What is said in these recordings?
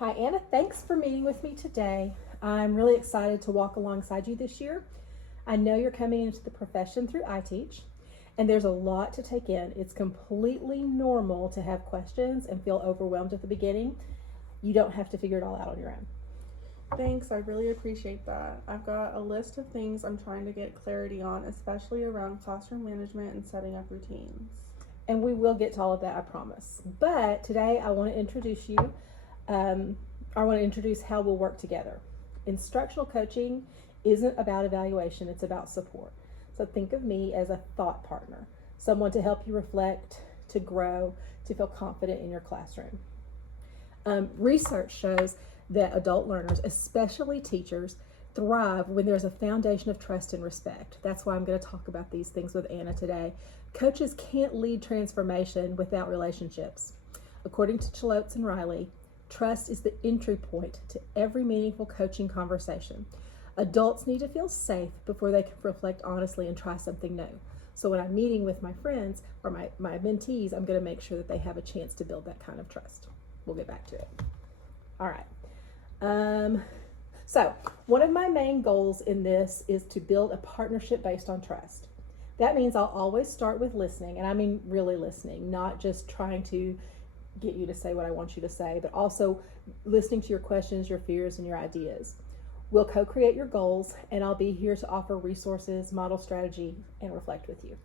Hi, Anna. Thanks for meeting with me today. I'm really excited to walk alongside you this year. I know you're coming into the profession through iTeach, and there's a lot to take in. It's completely normal to have questions and feel overwhelmed at the beginning. You don't have to figure it all out on your own. Thanks, I really appreciate that. I've got a list of things I'm trying to get clarity on, especially around classroom management and setting up routines. And we will get to all of that, I promise. But today I want to introduce you. I want to introduce how we'll work together. Instructional coaching isn't about evaluation, it's about support. So think of me as a thought partner, someone to help you reflect, to grow, to feel confident in your classroom. Research shows that adult learners, especially teachers, thrive when there's a foundation of trust and respect. That's why I'm going to talk about these things with Anna today. Coaches can't lead transformation without relationships. According to Chalotz and Riley, trust is the entry point to every meaningful coaching conversation. Adults need to feel safe before they can reflect honestly and try something new. So when I'm meeting with my friends or my mentees, I'm going to make sure that they have a chance to build that kind of trust. We'll get back to it. All right. So one of my main goals in this is to build a partnership based on trust. That means I'll always start with listening, and I mean really listening, not just trying to get you to say what I want you to say, but also listening to your questions, your fears, and your ideas. We'll co-create your goals, and I'll be here to offer resources, model strategy, and reflect with you.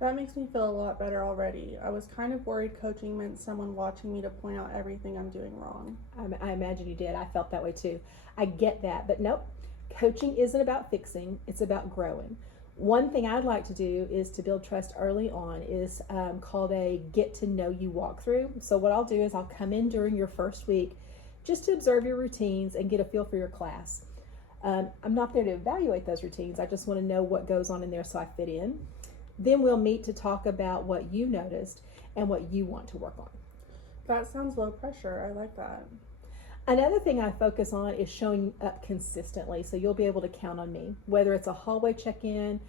That makes me feel a lot better already. I was kind of worried coaching meant someone watching me to point out everything I'm doing wrong. I imagine you did. I felt that way too. I get that, but nope. Coaching isn't about fixing, it's about growing. One thing I'd like to do is to build trust early on is called a get to know you walkthrough. So what I'll do is I'll come in during your first week just to observe your routines and get a feel for your class. I'm not there to evaluate those routines. I just want to know what goes on in there so I fit in. Then we'll meet to talk about what you noticed and what you want to work on. That sounds low pressure. I like that. Another thing I focus on is showing up consistently, so you'll be able to count on me, whether it's a hallway check-in,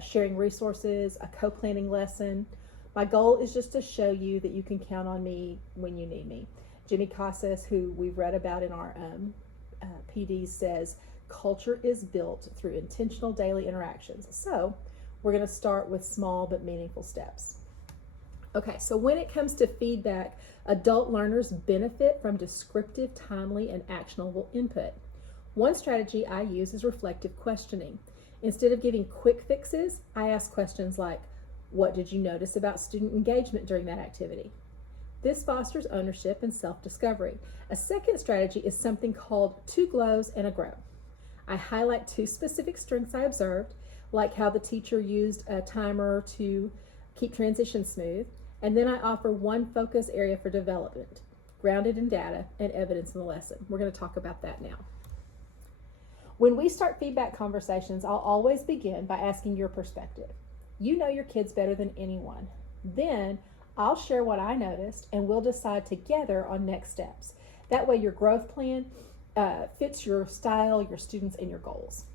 sharing resources, a co-planning lesson. My goal is just to show you that you can count on me when you need me. Jimmy Casas, who we've read about in our PDs, says, culture is built through intentional daily interactions. So we're going to start with small but meaningful steps. Okay, so when it comes to feedback, adult learners benefit from descriptive, timely, and actionable input. One strategy I use is reflective questioning. Instead of giving quick fixes, I ask questions like, what did you notice about student engagement during that activity? This fosters ownership and self-discovery. A second strategy is something called 2 glows and a grow. I highlight 2 specific strengths I observed, like how the teacher used a timer to keep transitions smooth, and then I offer 1 focus area for development, grounded in data and evidence in the lesson. We're going to talk about that now. When we start feedback conversations, I'll always begin by asking your perspective. You know your kids better than anyone. Then I'll share what I noticed and we'll decide together on next steps. That way your growth plan fits your style, your students, and your goals.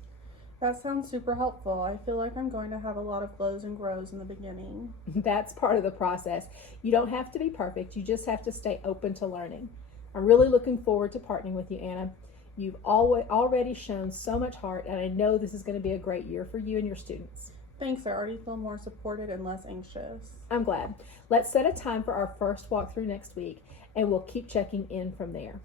That sounds super helpful. I feel like I'm going to have a lot of glows and grows in the beginning. That's part of the process. You don't have to be perfect. You just have to stay open to learning. I'm really looking forward to partnering with you, Anna. You've already shown so much heart, and I know this is going to be a great year for you and your students. Thanks, I already feel more supported and less anxious. I'm glad. Let's set a time for our first walkthrough next week, and we'll keep checking in from there.